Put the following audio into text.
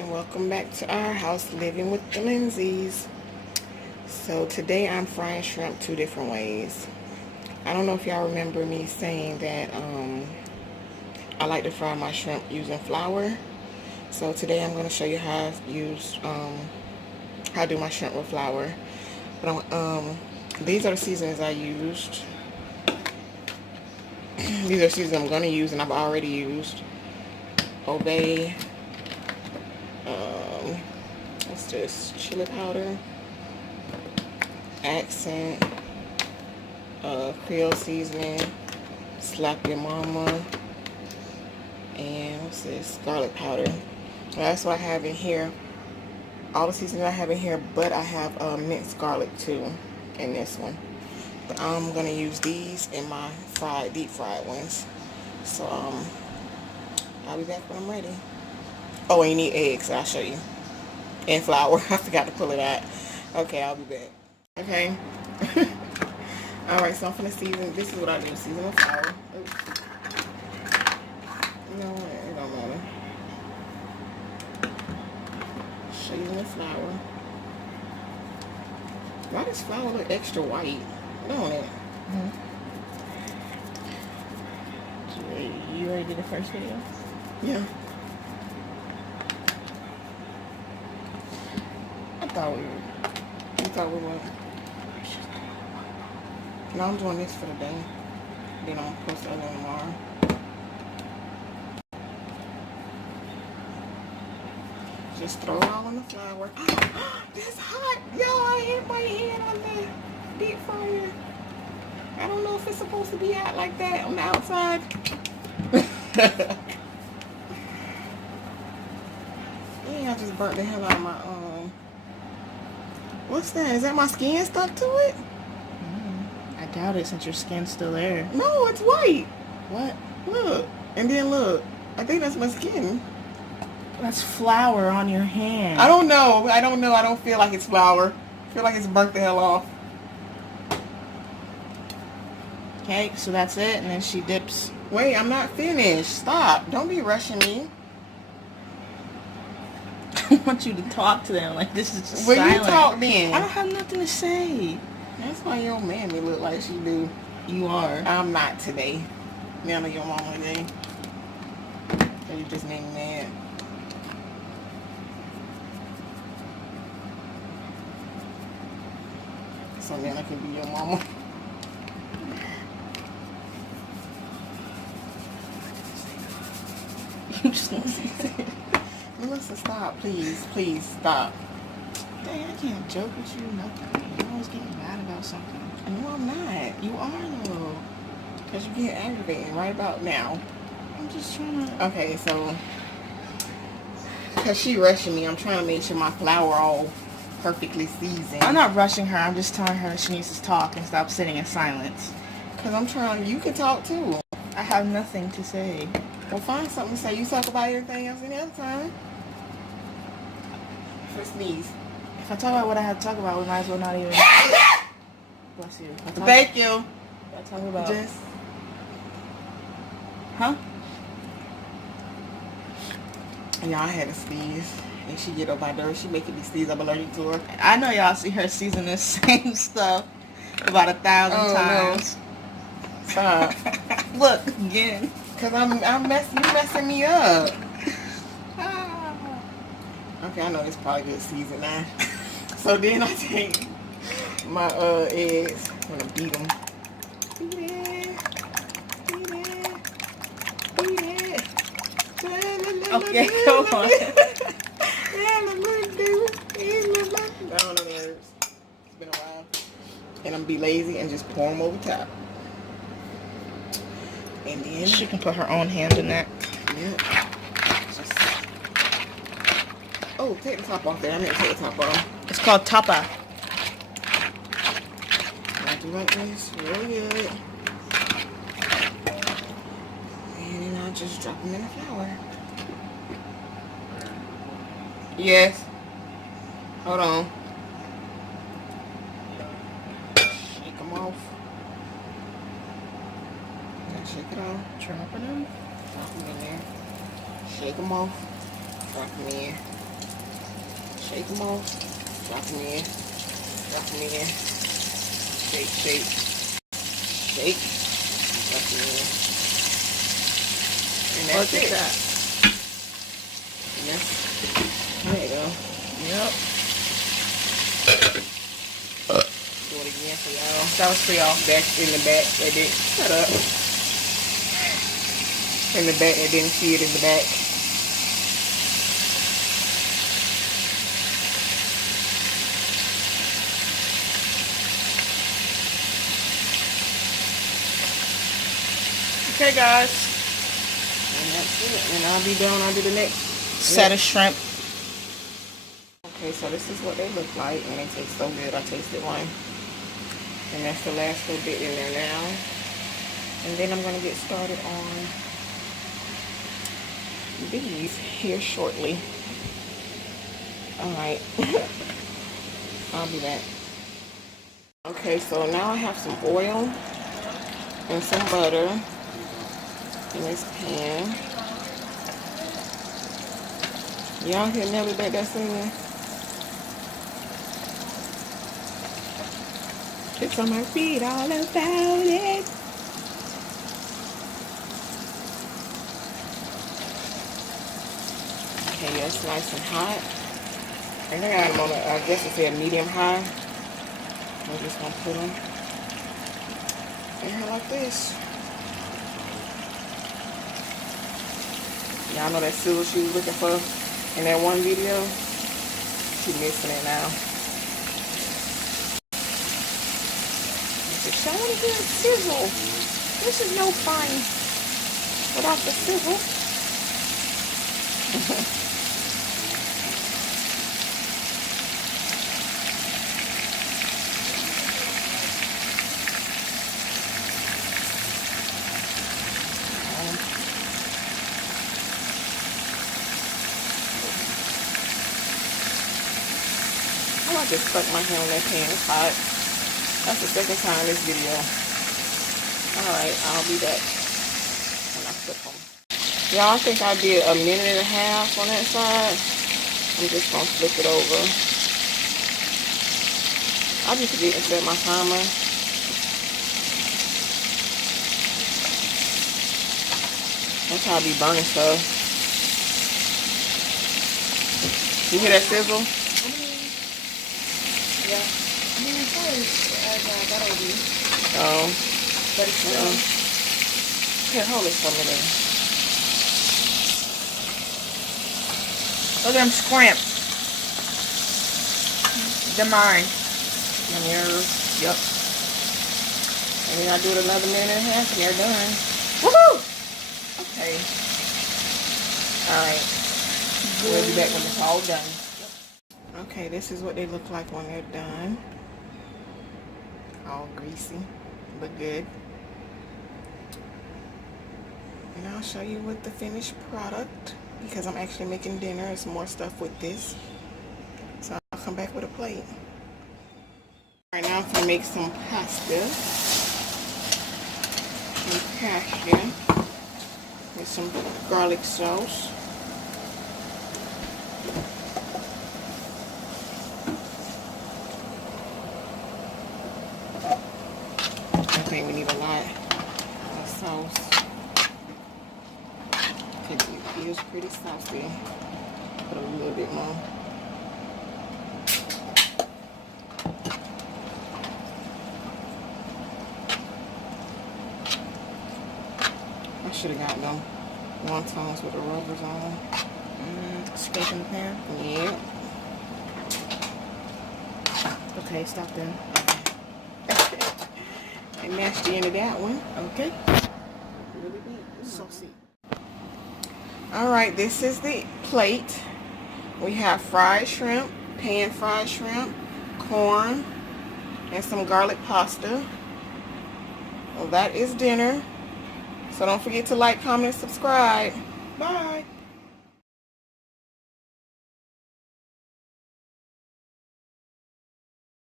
and welcome back to our house living with the Lindsays. So today I'm frying shrimp two different ways. I don't know if y'all remember me saying that I like to fry my shrimp using flour. So today I'm going to show you how I do my shrimp with flour. But these are the seasonings I used. These are seasonings I'm going to use and I've already used. Obey. What's this? Chili powder, accent, Creole seasoning, slap your mama, and what's this? Garlic powder. That's what I have in here. All the seasonings I have in here, but I have minced garlic too in this one. But I'm gonna use these in my deep fried ones. So I'll be back when I'm ready. Oh, and you need eggs, so I'll show you. And flour. I forgot to pull it out. Okay, I'll be back. Okay. Alright, so I'm finna season. This is what I do. Season with flour. Oops. You know what? It don't matter. Season with flour. Why does flour look extra white? Don't it? You already did the first video? Yeah. You thought we were. No, I'm doing this for the day. Then I'm post the other one tomorrow. Just throw it all on the flour. That's hot. Yo, I hit my head on the deep fryer. I don't know if it's supposed to be hot like that on the outside. Yeah, I just burnt the hell out of my what's that? Is that my skin stuck to it? I doubt it since your skin's still there. No, it's white. What? Look. And then look. I think that's my skin. That's flour on your hand. I don't know. I don't feel like it's flour. I feel like it's burnt the hell off. Okay, so that's it, and then she dips. Wait, I'm not finished. Stop. Don't be rushing me. I want you to talk to them like this is just Well, silent. you talk then. I don't have nothing to say. That's why your mammy look like she do. You are. I'm not today. None of your mama today. So you just made me mad. So then I can be your mama. You just want to say that. Melissa, stop. Please. Please, stop. Dang, I can't joke with you, nothing. You're always getting mad about something. No, I'm not. You are, though. Because you get aggravating right about now. I'm just trying to... Okay, so... Because she rushing me, I'm trying to make sure my flour all perfectly seasoned. I'm not rushing her. I'm just telling her that she needs to talk and stop sitting in silence. Because I'm trying... You can talk, too. I have nothing to say. Well, find something to say. You talk about everything else any other time. First sneeze. If I talk about what I have to talk about, we might as well not even... Bless you. Thank you. I talk about... Just... Huh? Y'all had a sneeze. And she get on my nerves. She making me sneeze. I'm allergic to her. I know y'all see her season the same stuff about 1,000 times. No. Stop. Look, again. Because you messing me up. Okay, I know this probably good season now. So then I take my eggs. I'm going to beat them. Beat it. Okay, come on. Down the nerves. It's been a while. And I'm be lazy and just pour them over top. And then She can put her own hand in that. yeah. Oh, take the top off there. I need to take the top off. It's called tapa. I do like this. Really good. And then I'll just drop them in the flour. Yes. Hold on. Shake them off. Now shake it off. Dropping them. Drop them in there. Shake them off. Drop them in. Shake them off. Drop them in. Drop them in. Shake, shake. Shake. Drop them in. And that's it. And that's, there you go. Yep. Do it again for y'all. That was for y'all. That's in the back that didn't, shut up. In the back that didn't see it in the back. Okay, guys. And that's it. And I'll be done. I'll do the next Set of shrimp. Okay, so this is what they look like, and they taste so good. I tasted one. And that's the last little bit in there now. And then I'm going to get started on these here shortly. Alright. I'll be back. Okay, so now I have some oil and some butter in this pan. Y'all hear Nelly back there singing? It's on my feet, all about it. Okay, yeah, it's nice and hot. And I got them on a, I guess it's a medium high. I'm just gonna put them in here like this. Y'all know that sizzle she was looking for in that one video? She's missing it now. I want to hear a sizzle. This is no fun without the sizzle. I like to stuck my hand on that pan. It's hot. That's the second time this video. Alright, I'll be back when I flip them. Y'all, I think I did a minute and a half on that side. I'm just going to flip it over. I be forgetting to set my timer. That's how I be burning stuff. You hear that sizzle? Yeah. I mean, it's fine. Oh. But it's still. Here, hold it for me then. Look at them scrimp. They're mine. And yours. Yep. And then I do it another minute and a half and they're done. Woohoo! Okay. Alright. We'll be back when it's all done. Okay, this is what they look like when they're done. All greasy, but good. And I'll show you with the finished product because I'm actually making dinner and some more stuff with this. So I'll come back with a plate. Right now I'm going to make some pasta. Some pasta with some garlic sauce. I think we need a lot of sauce. It feels pretty saucy. Put a little bit more. I should have got them wontons with the rubbers on. Scraping the pan. Yeah. Okay, stop then. I mashed the end of that one. Okay. Really big. Saucy. Alright, this is the plate. We have fried shrimp, pan fried shrimp, corn, and some garlic pasta. Well, that is dinner. So don't forget to like, comment, and subscribe. Bye.